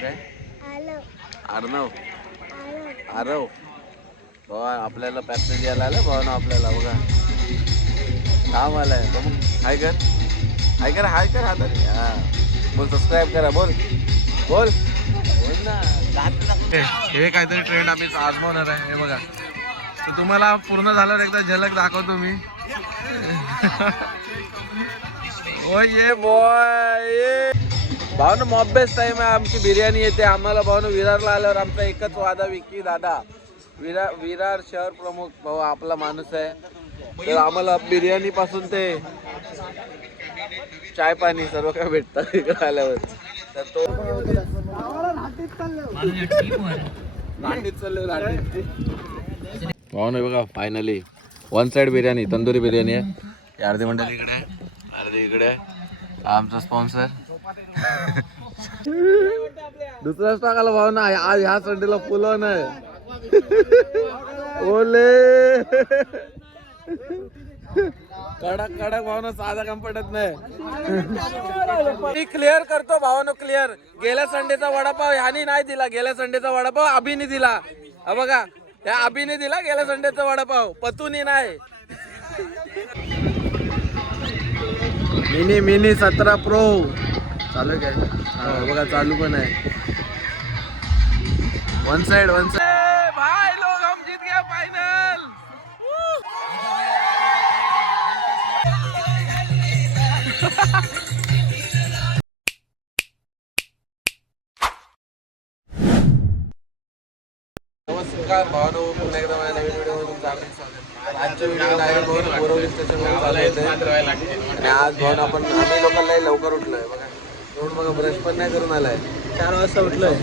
काय? अर्णव. आरव भावा आपल्याला पॅसेज यायला आलं भावा ना आपल्याला बघा काम आलाय. मग हाय कर हाय कर आता बोल सबस्क्राईब करा बोल बोल बोल ना. हे काहीतरी ट्रेंड आम्ही आजमावणार आहे हे बघा. तर तुम्हाला पूर्ण झाल्यावर एकदा झलक दाखवतो मी. ओ ये बॉय भावना मॉब बेस्ट टाइम आहे. आमची बिर्याणी येते आम्हाला भावना. विरारला आल्यावर आमचा एकच वादा विकी दादा विरार शहर प्रमुख भाऊ आपला माणूस आहे. तर आम्हाला बिर्याणी पासून ते चाय पाणी सर्व काय भेटतं इकडे आल्यावर. तर तो भाऊ नाही बघा finally one side biryani tandoori biryani आहे. अर्धी मंडळी इकडे आहे अर्धी इकडे आहे. आमचा स्पॉन्सर दुसराच टाकायला भाव ना आज ह्या संडेला फुलं नाही ओले कडक कडक भावना साधा काम पडत नाही. क्लिअर करतो भावानो क्लिअर. गेल्या संडेचा वडापाव ह्यानी नाही दिला. गेल्या संडेचा वडापाव अभिने दिला. हा बघा त्या अभिने दिला गेल्या संडेचा वडापाव पतूनी नाही. मिनी 17 प्रो चालू काय बघा चालू पण आहे. वन साइड भाई लोग हम जीत गए फाइनल. नमस्कार भावानो पुन्हा एकदा माझ्या नवीन व्हिडिओ मध्ये तुमचं हार्दिक स्वागत. आजच्या व्हिडिओ डायरेक्ट भाऊ बोरवली स्टेशन वर चालू होते आणि आज भाऊ आपण आम्ही लोकांना लवकर उठलोय बघा. रोड बघा ब्रश पण नाही करून आलाय. 4 वाजता उठलोय.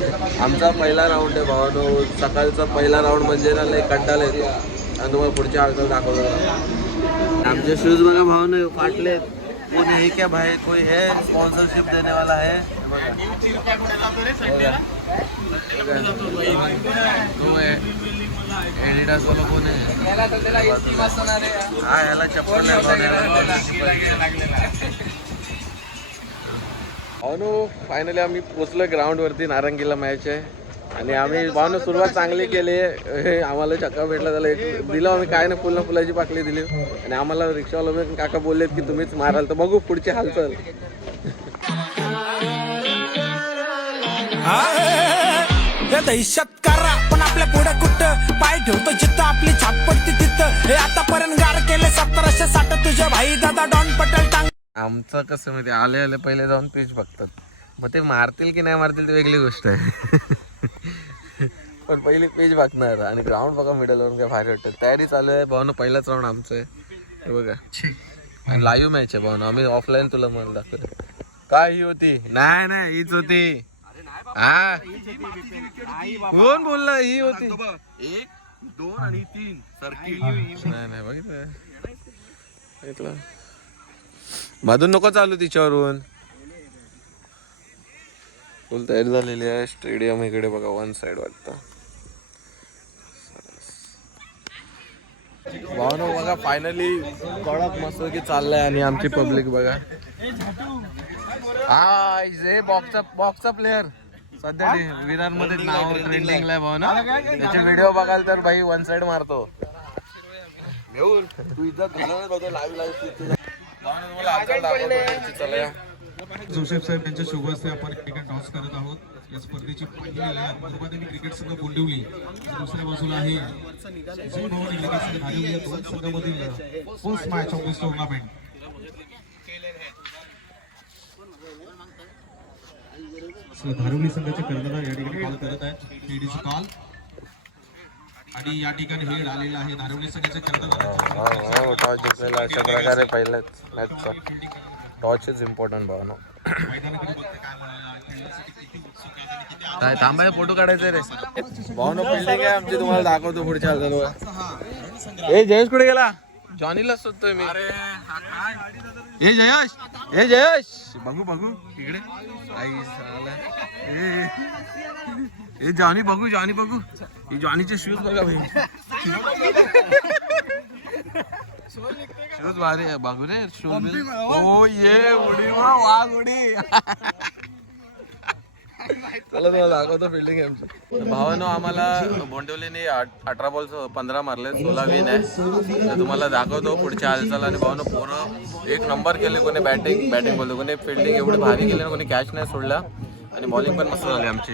आमचा पहिला राऊंड आहे भावानो. सकाळचा पहिला राऊंड म्हणजे ना लय कंटाळा येतो आणि तुम्हाला पुढच्या हालचाल दाखवतो. आमचे शूज बघा भावानो फाटलेत. कोई है क्या भाई कोई है स्पॉन्सरशिप देने वाला है एडिडास वाला कोण आहे. हा याला चप्पल भावनो. फायनली आम्ही पोचलो ग्राउंड वरती. नारंगीला मॅच आहे आणि आम्ही भावनो सुरुवात चांगली केली. आम्हाला चक्का भेटला त्याला एक दिलं आम्ही काय नाही फुल फुलाची पाकळी दिली आणि आम्हाला रिक्षावाला काका बोललेत की तुम्हीच माराल. तर बघू पुढची हालचाल. दहशत करा पण आपल्या पुढे कुठं पाय ठेवतो जिथं आपली छाप पडते तिथं. हे आतापर्यंत गार केले 1760 तुझ्या भाई दादा डॉन पटेल टांग. आमचं कसं माहिती आले पहिले जाऊन पिच बघतात. मग ते मारतील की नाही मारतील ती वेगळी गोष्ट आहे. पण पहिली पिच बघणार आणि ग्राउंड बघा मिडलवरून काय भारी वाटतं. तयारी चालू आहे भावना. पहिलाच राऊंड आमचं आहे हे बघा. आणि लाईव्ह मॅच आहे भावना. आम्ही ऑफलाईन तुला मला दाखवलं. काय ही होती नाही हीच होती. हा कोण बोलला ही होती. 1 2 आणि 3 सर्किल नाही बघितलं मधून नको चालू तिच्यावरून. फुल तयारी झालेली आहे. स्टेडियम इकडे बघा वन साइड वाटतं. भावनो बघा फायनली कडक मस्त की चाललाय आणि आमची पब्लिक बघा. हा जे बॉक्सचा प्लेअर सध्या विरार मध्ये नाव ट्रेंडिंगला आहे भावना. त्याचे व्हिडिओ बघाल तर भाई वन साइड मारतो. तू इज्जत जोसेफ साहेब यांच्या शुभहस्ते आपण क्रिकेट टॉस करत आहोत. या स्पर्धेची पहिली लढत क्रिकेट संघ बोंडिवली दुसऱ्या बाजूला आहे जी भवन क्रिकेट संघ धारिवली. या दोन संघामधील first match of this tournament. Dharivali संघाचे कर्णधार या ठिकाणी कॉल करत आहेत. हेडीचा कॉल आणि या ठिकाणी हेड आलेला आहे धारिवली संघाचे कर्णधार. टॉस जिंकलेला अशा प्रकारे पहिल्याच मॅचचा टॉच इज इम्पॉर्टंट भावना. काय थांबाय फोटो काढायचा रे भावना. बिल्डिंग आहे आमची तुम्हाला दाखवतो पुढच्या हालचाल. ए जयेश कुठे गेला. जॉनीला शोधतोय मी. हे जयेश बघू इकडे. ए जॉनी बघू ही जॉनीचे शूज बघा भाई. शूज भारी आहे बघू रे शूज. ओ ये उडी वाघ उडी. चला तुम्हाला दाखवतो फिल्डिंग आमचं. भावानो आम्हाला बोंडवलीने 18 बॉल 15 मारले, 16 विन आहे. तर तुम्हाला दाखवतो पुढची हालचाल. आणि भावानो पोरं एक नंबर केले. कोणी बॅटिंग बोलतो, कोणी फिल्डिंग एवढी भारी केली, कोणी कॅच नाही सोडला. आणि बॉलिंग पण मस्त झाली आमची.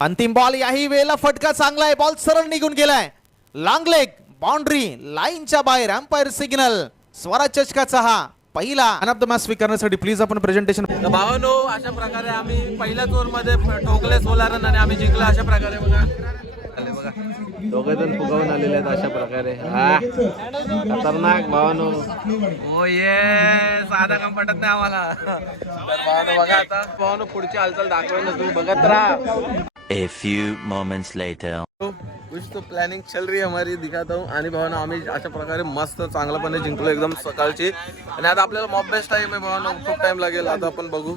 अंतिम बॉल याही वेळेला फटका चांगला आहे. बॉल सरळ निघून गेलाय. लॉंग लेग बाउंड्री लाईनच्या बाहेर. Umpire signal. स्वराज चषकाचा हा पहिला मॅन ऑफ द मॅच स्वीकारण्यासाठी प्लीज आपण प्रेझेंटेशन. भावानो अशा प्रकारे आम्ही पहिल्याच ओव्हर मध्ये ठोकले 16 रन आणि आम्ही जिंकलो. अशा प्रकारे बघा बघा दोघे जण फुगवून आलेले आहेत अशा प्रकारे. हा खतरनाक भावानो. हो ये साधा काम पटत नाही आम्हाला. भावानो बघा आता भावानो पुढची हालचाल दाखवायला तुम्ही बघत राहा. A few moments later. कुछ तो प्लॅनिंग चल रही है हमारी, दिखाता हूँ. आणि भावानो आम्ही अशा प्रकारे मस्त चांगल्यापणे जिंकलो एकदम सकाळची. आणि आता आपल्याला मॉब बेस्ट टाइम आहे भावानो. खूप टाइम लागेल. आता आपण बघू,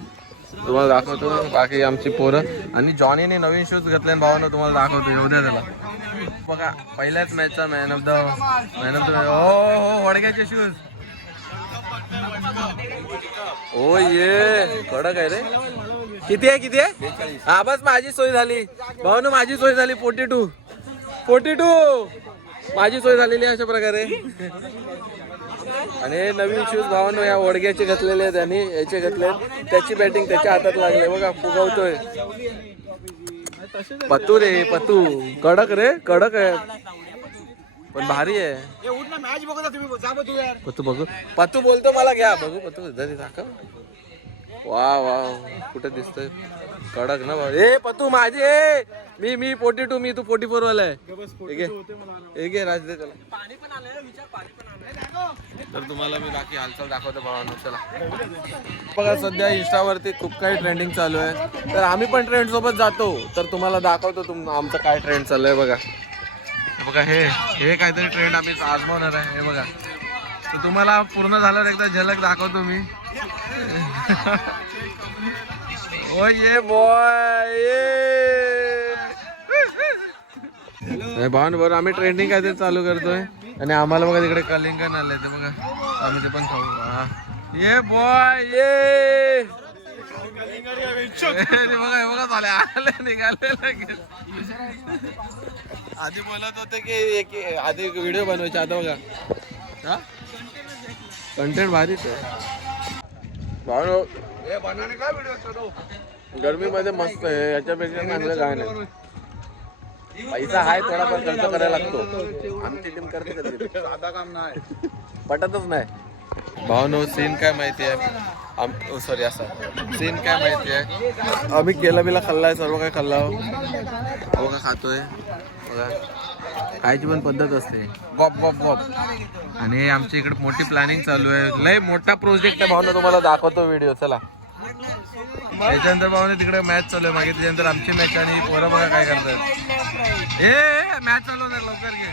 तुम्हाला दाखवतो बाकी आमची पोरं. आणि जॉनीने नवीन शूज घेतले भावानो, तुम्हाला दाखवतो. येऊ द्या त्याला. बघा पहिल्याच मॅचचा मॅन ऑफ द हो वडग्याचे शूज. ओ ये कडक आहे रे. किती आहे हा बस माझी सोय झाली भावानो. माझी सोय झाली 42 माझी सोय झालेली अशा प्रकारे. आणि नवीन शूज भावानो या वडग्याचे घेतलेले आहेत. आणि याचे घेतले, त्याची बॅटिंग त्याच्या हातात लागले. बघा फुगवतोय पत्तू रे पत्तू. कडक रे कडक आहे पण भारी आहे. पत्तू बघू पत्तू बोलतो मला घ्या. बघू पत्तू दाखव. वा वा कुठे दिसतोय कडक ना भाऊ. ए पत्तू माझी आहे. मी 42 मी तू 44 वाला आहे. एक राज दे त्याला. तर तुम्हाला मी बाकी हालचाल दाखवतो भावांनो. चला बघा सध्या इंस्टावरती खूप काही ट्रेंडिंग चालू आहे. तर आम्ही पण ट्रेंड सोबत जातो. तर तुम्हाला दाखवतो आमचं काय ट्रेंड चालू आहे. बघा बघा हे काहीतरी ट्रेंड आम्ही आजमावणार आहे. हे बघा. तर तुम्हाला पूर्ण झाल्यावर एकदा झलक दाखवतो मी. ओ ये बॉय भावांनो बरोबर आम्ही ट्रेंडिंग काहीतरी चालू करतोय. आणि आम्हाला बघा तिकडे कलिंगण आलंय. ते बघा आम्ही ते पण खाऊ. ये बॉय ये बघा झाले आले निघाले लगेच. आधी बोलत होते की आधी व्हिडिओ बनवायचे. आता बघा हा कंटेंट भारीच आहे भावांनो. गर्मीमध्ये मस्त आहे. याच्यापेक्षा चांगलं काय नाही. पैसा हाय थोडाफार खर्च करायला लागतो. आमची टीम करते कधी साधा काम नाही पटतच नाही भावांनो. सीन काय माहिती आहे सॉरी असा सीन काय माहिती आहे. आम्ही केला बिला खाल्लाय सर्व काय खाल्ला बघा खातोय. बघा खायची पण पद्धत असते. गॉप गॉप गॉप. आणि आमची इकडे मोठी प्लॅनिंग चालू आहे. लय मोठा प्रोजेक्ट आहे भावांनो. तुम्हाला दाखवतो व्हिडिओ. चला त्याच्यानंतर भावाने तिकडे मॅच चालू आहे मागे. त्याच्यानंतर आमची मॅच. आणि पोरं बघा काय करतात. ए मॅच चालू होणार लवकर घे.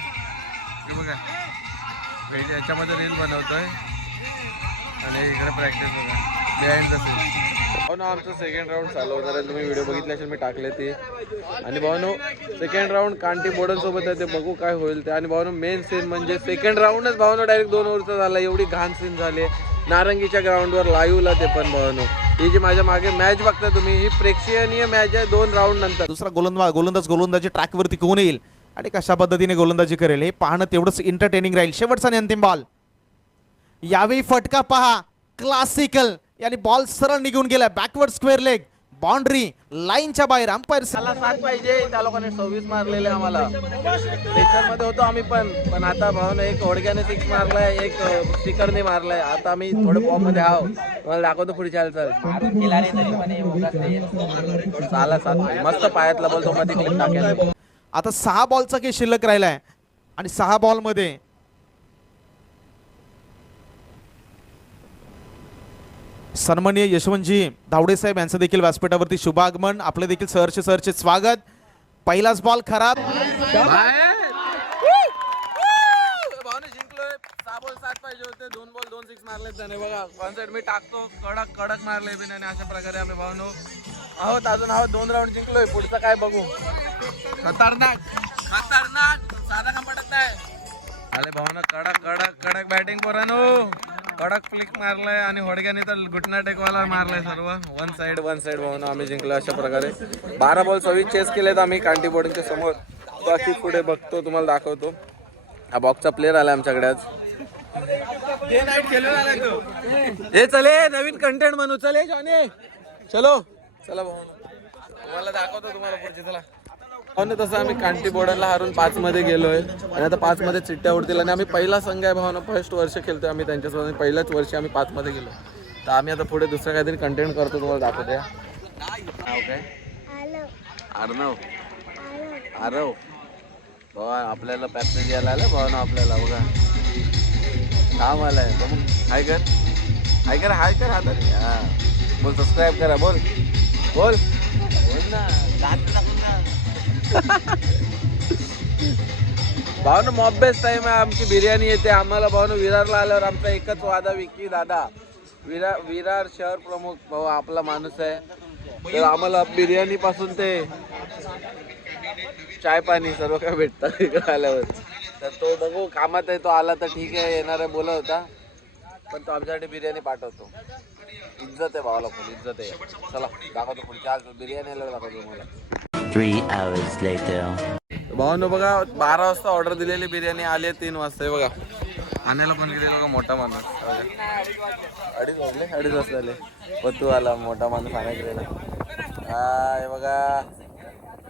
हे बघा याच्यामध्ये रील बनवतोय. आणि इकडे प्रॅक्टिस बघा बिहाइंड द सीन. भावानो आमचं सेकंड राऊंड चालू होणार आहे. तुम्ही व्हिडिओ बघितले असेल मी टाकले ते. आणि भावानो सेकंड राऊंड कांटी बोर्डन सोबत आहे. ते बघू काय होईल ते. आणि भावानो मेन सीन म्हणजे सेकंड राऊंडच भावानो डायरेक्ट 2 ओव्हरचा झाला. एवढी घाण सीन झाली नारंगीच्या ग्राउंडवर लाईव्हला. ते पण भावानो ही जी माझ्या मागे मॅच बघता तुम्ही ही प्रेक्षणीय मॅच आहे. 2 राऊंड नंतर दुसरा गोलंदाजी ट्रॅकवरती कोण येईल आणि कशा पद्धतीने गोलंदाजी करेल हे पाहणं तेवढंच एंटरटेनिंग राहील. शेवटचा आणि अंतिम बॉल. यावेळी फटका पहा क्लासिकल. यानी बॉल सरळ निघून गेला. बॅकवर्ड स्क्वेअर लेग बाउंड्री लाईनच्या बाहेर. अंपायर 7 पाहिजे. त्या लोकांनी 26 मारलेले आम्हाला. प्रेशर मध्ये होतो आम्ही पण आता भावानं एक ओडग्याने 6 मारलाय, एक स्टिकरने मारलाय. आता आम्ही थोडं फॉर्म मध्ये आहो. मला दाखवतो पुढची हालचाल. साला 7 मस्त पायातला बॉल तो मध्ये क्लिप टाकेल. आता 6 बॉलचा खेळ शिल्लक राहिलाय. आणि 6 बॉल मध्ये सन्माननीय यशवंतजी धावडे साहेब यांचं देखील व्यासपीठावरती शुभागमन. आपले देखील सहर्ष स्वागत. पहिलाच बॉल खराब. जिंकलोय. 6 बॉल 7 पाहिजे होते. 2 बॉल 2 6 मारले त्याने. बघा कॉन्सर्ट मी टाकतो. कडक मारले बिन. आणि अशा प्रकारे आम्ही भावनो आहोत. अजून आहोत 2 राऊंड जिंकलोय. पुढचं काय बघू. खतरनाक साधा काम पडत नाही. आले भावना कडक कडक कडक बॅटिंग पोरानो, कडक फ्लिक मारलाय आणि होडग्याने तर घुटना टेकवाला मारलाय सर्व. वन साइड भावना आम्ही जिंकलो अशा प्रकारे. 12 बॉल 24 चेस केलेत आम्ही कांटी बोर्डिंगच्या समोर. बाकी पुढे बघतो, तुम्हाला दाखवतो. हा बॉक्सचा प्लेअर आला आमच्याकडे आज. हे चले नवीन कंटेंट म्हणू. चले जॉनी चलो चला भावना, तुम्हाला दाखवतो तुम्हाला पुढची. चला भावना, तसं आम्ही कांटी बोर्डरला हारून 5 मध्ये गेलोय आणि आता 5 मध्ये चिट्ट्या उडतील आणि आम्ही पहिला संघ आहे भावना. फर्स्ट वर्ष खेळतोय आम्ही त्यांच्यासोबत. पहिल्याच वर्षी आम्ही 5 मध्ये गेलो. तर आम्ही आता पुढे दुसरं काहीतरी कंटेंट करतो, तुम्हाला दाखवतो. नाव काय? अर्णव. आरव भावा, आपल्याला पॅसेज यायला आलं भावना आपल्याला. बघा काम आलाय. हाय कर हाय कर हाय कर हातात. हा बोल, सबस्क्राईब करा. बोल बोल बोल ना, भावना मॉब बेस्ट टाइम आहे. आमची बिर्याणी येते आम्हाला भावना. विरारला आल्यावर आमचा एकच वादा, विकी दादा विरार शहर प्रमुख भाऊ आपला माणूस आहे. तर आम्हाला बिर्याणी पासून ते चाय पाणी सर्व काय भेटतं इकडे आल्यावर. तर तो बघू कामात आहे, तो आला तर ठीक आहे, येणार आहे बोलत होता. पण तो आमच्यासाठी बिर्याणी पाठवतो. इज्जत आहे भावाला, फुल इज्जत आहे. चला दाखवतो पुढच्या. आज बिर्याणी आल्यावर दाखवतो तुम्हाला. 3 hours later. भावानं बघा 12 वाजता ऑर्डर दिलेली बिर्याणी आली आहे 3 वाजता. बघा आणायला पण किती बघा मोठा माणूस. 2:30 वाजता आले. पत्तू आला मोठा माणूस आणायला. हा हे बघा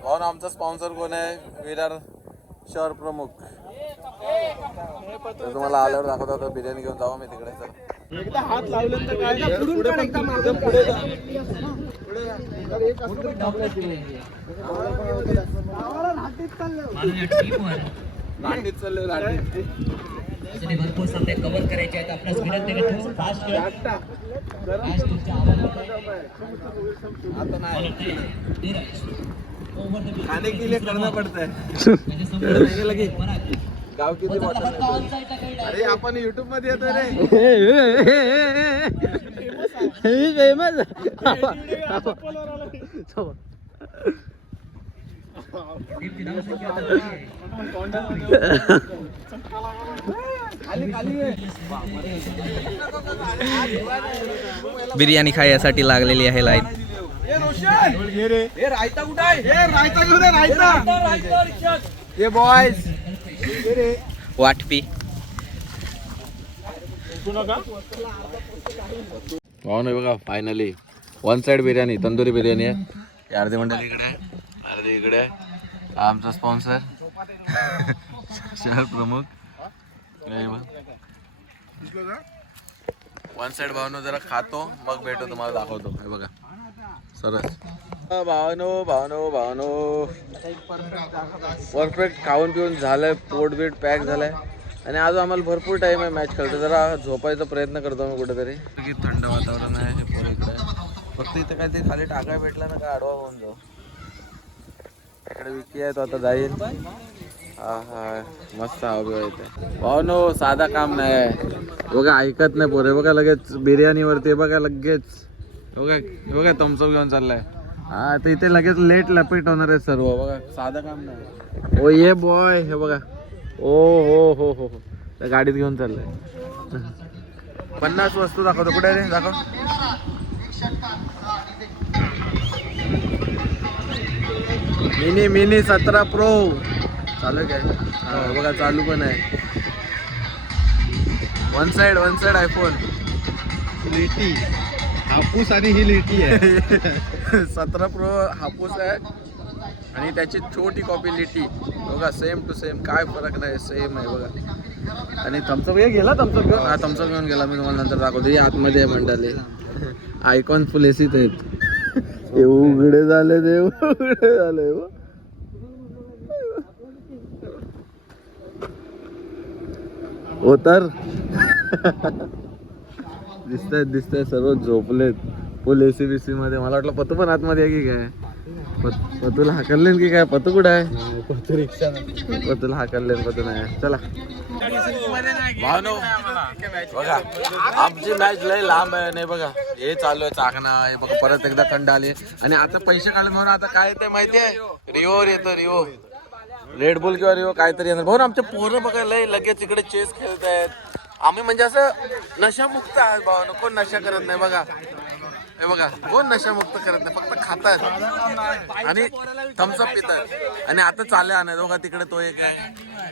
भाऊ, आमचा स्पॉन्सर कोण आहे? विरार शहर प्रमुख. तर तुम्हाला आल्यावर दाखवतो. बिर्याणी घेऊन जाऊ मी तिकडे. चल एकदा हात लावलं तर काय पुढे एकदम पुढे लांडीत चालले लांडीत. भरपूर सामने कव्हर करायचे आहेत. आपल्यास विनंती करतो फास्ट खाने के लिए करना पड़ता है. लगे गाव किती मोठं. अरे आपण युट्यूब मध्ये येतो बिर्याणी खायसाठी लागलेली आहे लाईन. रायता कुठं आहे? रायता घेऊन रायता. ये बॉयज वाटपी भाऊ बघा finally one side biryani, tandoori biryani आहे. अर्धी मंडळी इकडे आहे, अर्धी इकडे आहे. आमचा स्पॉन्सर शहर प्रमुख. वन साइड भावनो जरा खातो मग भेटो, तुम्हाला दाखवतो. हे बघा सरस भावनो परफेक्ट खाऊन पिऊन झालंय. पोट बीट पॅक झालंय आणि आज आम्हाला भरपूर टाइम आहे मॅच खेळतो. जरा झोपायचा प्रयत्न करतो मी कुठेतरी. थंड वातावरण आहे. हे पोर इकडे फक्त इथं काहीतरी खाली टाकाय भेटला ना का आडवा होऊन जाऊ. इकडे विकी आहे, तो आता जाईल. हा हा मस्त हवा येते. भावनो साधा काम नाही बघा, ऐकत नाही पोरे. बघा लगेच बिर्याणीवरती बघा लगेच. बघा थम्सअप घेऊन चाललाय. हा तर इथे लगेच लेट लपेट होणार आहे सर्व. बघा साधा काम नाही. ओ ये बॉय, हे बघा. ओ हो हो हो हो, त्या गाडीत घेऊन चाललाय. 50 वस्तू दाखवतो. कुठे रे दाखव. मिनी 17 प्रो चालू काय? हा बघा चालू पण आहे. One side iPhone. लेटी हापूस आणि ही लेटी आहे. 17 प्रो हापूस आहे आणि त्याची छोटी कॉपी लिटी. बघा सेम टू सेम, काय फरक नाही, सेम आहे बघा. आणि थम्सअप हे गेला, थम्सअप घेऊन. हा थम्सअप घेऊन गेला. मी तुम्हाला नंतर दाखवतो. हे आतमध्ये आहे मंडळी. आयकॉन फुल एसीत आहेत. उघडे झाले देव, उघडे झाले. हो तर दिसतंय सर्व झोपलेत फुल एसी बीसी मध्ये. मला वाटलं पतू पण आतमध्ये आहे की काय. पतूला हाकलले की काय? पतू कुठं आहे? पतू रिक्षा. पतूला हाकलले, पतू नाही. चला भावनो बघा, आमची मॅच लय लांब आहे. नाही बघा हे चालू आहे चाकणा. हे बघा परत एकदा थंड आली आणि आता पैसे काढले म्हणून आता काय ते माहिती आहे, रिओवर येतो. रेड बुल किंवा रिओ काहीतरी येणार. भाऊ आमचे पोरं बघायला लगेच इकडे चेस खेळत आहेत. आम्ही म्हणजे असं नशामुक्त आहोत भावानं. कोण नशा करत नाही बघा. हे बघा कोण नशामुक्त करत नाही, फक्त खातात आणि थम्सअप पितात. आणि आता चालले आणायला बघा तिकडे तो एक आहे,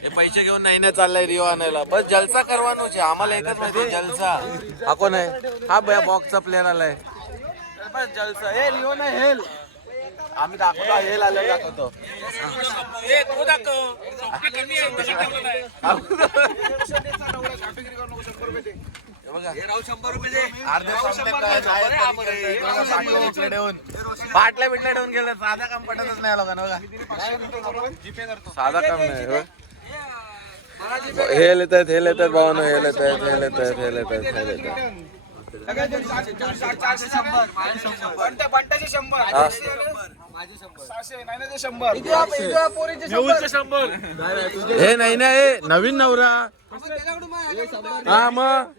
हे पैसे घेऊन नाही चाललाय रिओ आणायला. बस जलसा करवानोच आहे आम्हाला, एकच माहिती जलसा. हा कोण आहे? हा बॉक्सचा प्लेअर आलाय. बस जलसा. हे रिओ नाही हेल, आम्ही दाखवतो. हेल आलं दाखवतो. बाटल्या बिटल्या ठेवून गेले. साधा काम पटतच नाही लोकांना बघा. साधा काम नाही. हेल येत आहेत, हेल येतात भावानं, हेल येत आहेत, हेल येत आहेत, हेल येत आहेत, हेल येत आहेत. हे नाही ना, हे नवीन नवरा. हा मग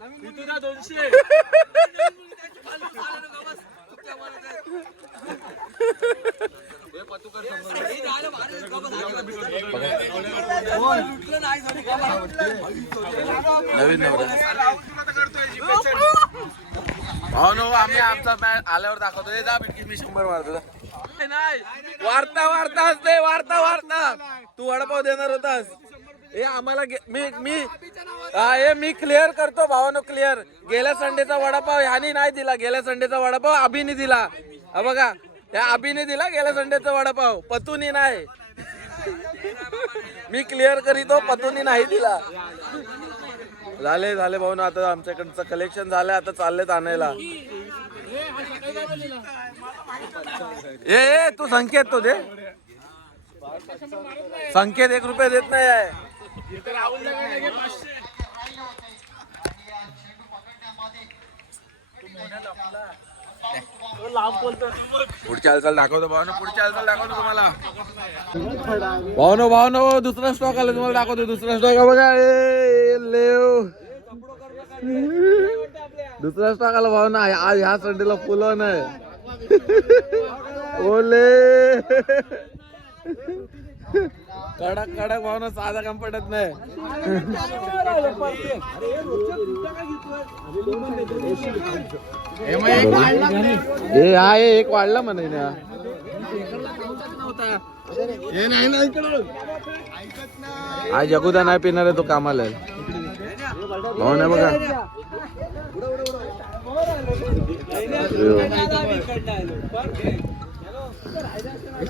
नवीन नवरा. हो नो, आम्ही आमचा मॅच आल्यावर दाखवतो. हे जा बिटकी, मी 100 मारतो. नाही वार्ता वार्ता असते, वार्ता वार्ता. तू वडापाव देणार होतास. हे आम्हाला मी क्लिअर करतो भावानो, क्लिअर. गेल्या संडेचा वडापाव ह्यानी नाही दिला. गेल्या संडेचा वडापाव अभिनी दिला. हा बघा, ह्या अभिनी दिला गेल्या संडेचा वडापाव, पतूनी नाही. मी क्लिअर करीतो, पतूनी नाही दिला. झाले झाले भाऊ ना. आता आमच्याकडचं कलेक्शन झालंय, आता चाललेत आणायला. ए तू संकेत तो दे. संकेत 1 रुपया देत नाही आहे. पुढच्या हालचाल दाखवतो भावनो, पुढच्या हालचाल दाखवतो तुम्हाला. भावनो दुसरा स्टॉक आला तुम्हाला दाखवतो. दुसरा स्टॉक बघा. दुसरा स्टॉक आला भावना. आज ह्या संडेला फुलं नाही. ओले कडक कडक भावना, साधा काम पडत नाही. हे हा एक वाढला म्हणे ना. हा जगुदा नाही पिणार आहे तो कामाला. भाऊ नाही बघा.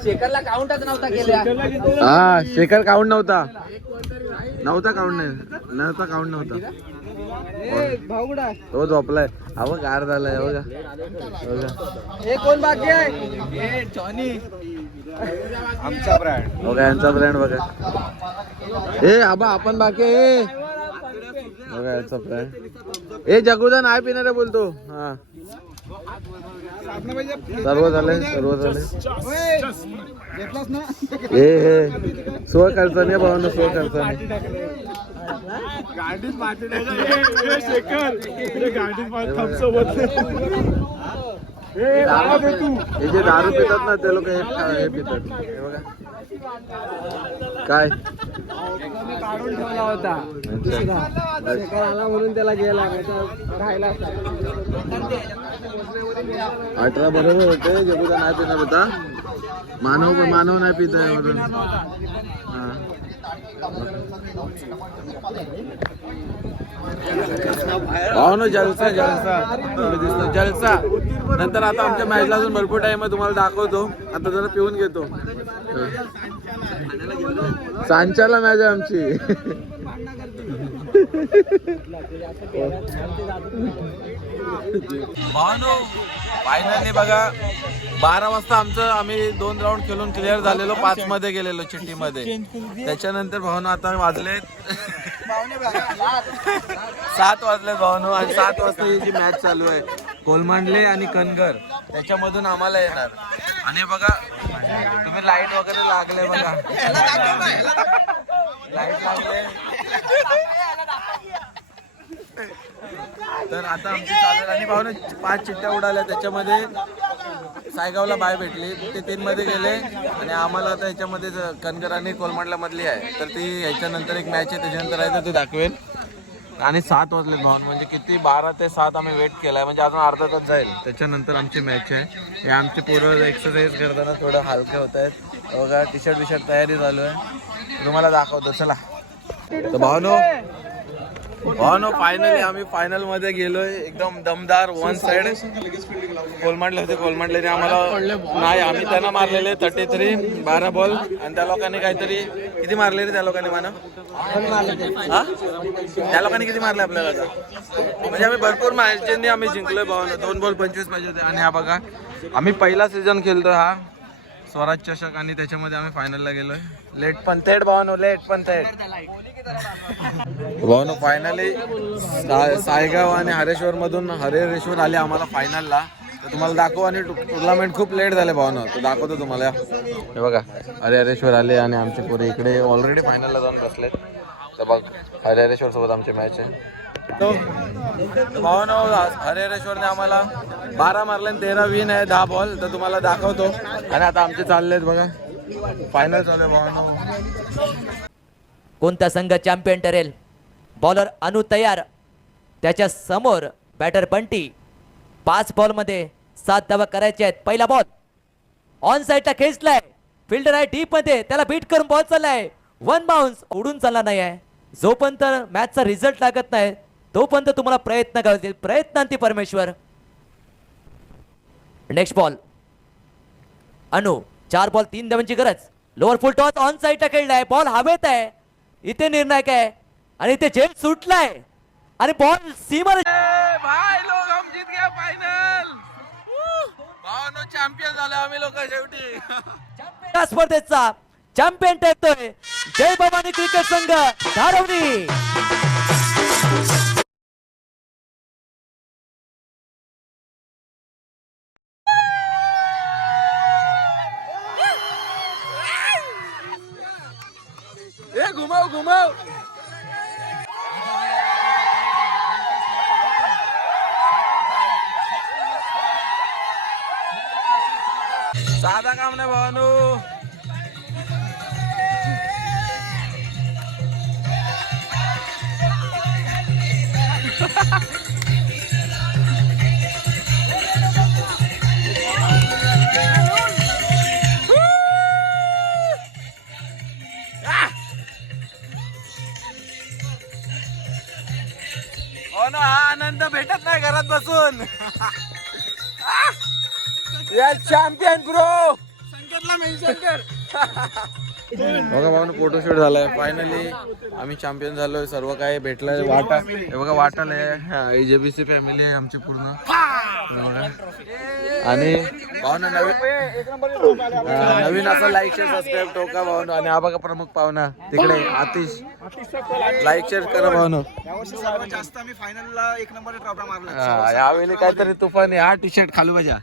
शेखरला काउंटच नव्हता केला. हा शेखर काउंट नव्हता काउंट नव्हता काउंट नव्हता. तो झोपलाय. हा बघ गार झालाय बघा. हे कोण बाकी आहे? आमचा ब्रँड बघा, यांचा ब्रँड बघा. हे आबा आपण बाकी आहे बघा, यांचा ब्रँड. हे जगुदा नाही पिणार बोलतो. हा सर्व झाले. हे स्व खर्चाने भावना, स्व खर्चाने. हे जे दारू पितात ना ते लोक हे पितात. हे बघा काय काढून ठेवला होता म्हणून त्याला गेला राहिला. 18 बरोबर होते. जगुदा नाही पिणार होता. मानव नाही पित आहे म्हणून. भावनो जलसा दिसतो जलसा. नंतर आता आमच्या मॅचला अजून भरपूर टाइम आहे, तुम्हाला दाखवतो. आता जरा पिऊन घेतो. सांच्याला मॅच आहे आमची. भावनो फायनली बघा 12 वाजता आम्ही 2 राऊंड खेळून क्लिअर झालेलो. 5 मध्ये गेलेलो चिठ्ठीमध्ये. त्याच्यानंतर भावनो आता वाजलेत 7 वाजलेत भावनो. आणि 7 वाजता ही जी मॅच चालू आहे कोलमांडले आणि कनगर, त्याच्यामधून आम्हाला येणार. आणि बघा तुम्ही लाईट वगैरे लागले बघा, लाईट लागले. तर आता आमची चालेल. आणि भावना 5 चिठ्ठ्या उडाल्या, त्याच्यामध्ये सायगावला बाय भेटली, ते 3 मध्ये गेले आणि आम्हाला आता ह्याच्यामध्ये कनगर आणि कोलमाडला मधली आहे, तर ती ह्याच्यानंतर एक मॅच आहे, त्याच्यानंतर आहे तर ते दाखवेल. आणि 7 वाजले भाऊन, म्हणजे किती 12 ते 7 आम्ही वेट केलाय, म्हणजे अजून अर्धा तास जाईल, त्याच्यानंतर आमची मॅच आहे. हे आमचे पोरं एक्सरसाइज करताना थोडं हलके होत आहेत बघा. टी शर्ट तयारी चालू आहे, तुम्हाला दाखवतो चला. तर भावनो फायनली आम्ही फायनल मध्ये गेलोय, एकदम दमदार. 1 साइड कोलमाडले होते, कोलमाडले आम्हाला नाही, आम्ही त्यांना मारलेले 33 12 बॉल, आणि त्या लोकांनी काहीतरी किती मारले रे त्या लोकांनी माना, त्या लोकांनी किती मारले आपल्याला आता, म्हणजे आम्ही भरपूर मॅचेंनी आम्ही जिंकलोय भावानं. 2 बॉल 25 पाहिजे होते. आणि हा बघा आम्ही पहिला सीझन खेळतोय हा स्वराज चषक, आणि त्याच्यामध्ये आम्ही फायनलला गेलोय. लेट पण थेट भावानो, लेट पण थेट भावानो. फायनली सायगाव आणि हरेश्वर मधून हरेश्वर आले आम्हाला फायनलला, तर तुम्हाला दाखवू. आणि टुर्नामेंट खूप लेट झाले भावानो, तर दाखवतो तुम्हाला. हे बघा हरेश्वर आले आणि आमचे पोरे इकडे ऑलरेडी फायनलला जाऊन बसलेत. तर बघ हरेश्वर सोबत आमची मॅच आहे. भावानो हरेश्वरने आम्हाला 12 मारले, 13 विन आहे, 10 बॉल, तर तुम्हाला दाखवतो. आणि आता आमचे चाललेत बघा, फायनल चालू आहे भावानो. कोणता संघ चॅम्पियन ठरेल? बॉलर अनु तयार, त्याच्या समोर बॅटर बंटी. 5 बॉलमध्ये 7 धावा करायचे आहेत. पहिला बॉल ऑन साईडला खेचलाय, फिल्डर आहे डीप मध्ये, त्याला बीट करून बॉल चाललाय. 1 बाउन्स, उडून चालला नाही आहे. जोपर्यंत मॅचचा रिझल्ट लागत नाही तोपर्यंत तुम्हाला प्रयत्न करायचे, प्रयत्नांती परमेश्वर. नेक्स्ट बॉल अनु, 4 बॉल 3 धावांची गरज. लोअर फुल टॉस ऑन साईडला खेळलाय, बॉल हवेत आहे, इथे निर्णायक आहे. आणि इथे झेल सुटलाय आणि बॉल सीमा. भाई लोग हम जीत गए फायनल, भावानो चॅम्पियन झालो आम्ही लोक शेवटी. या स्पर्धेचा चॅम्पियन ठरतोय जय भवानी क्रिकेट संघ धारवली. घुमाव घुमाव. साधा काम नाही भावानो. हो ना, हा आनंद भेटत नाही घरात बसून. या चॅम्पियन ब्रो, संकेतला मेन्शन कर. बघा भाऊ फोटोशूट झालाय, फायनली आम्ही चॅम्पियन झालोय. सर्व काही भेटलंय. वाटा हे बघा, वाटाल आहे, AJBC फॅमिली आहे आमची पूर्ण. आणि भावना नवीन असं लाईक शेअर सबस्क्राईब ठोका भावना. आणि हा बघा प्रमुख पाहुणा तिकडे आतिश, लाईक शेअर करा भावना. जास्त आम्ही फायनलला 1 नंबर ट्रॉफी मारला. यावेळी काहीतरी तुफान आहे. हा टी शर्ट खालू बजा.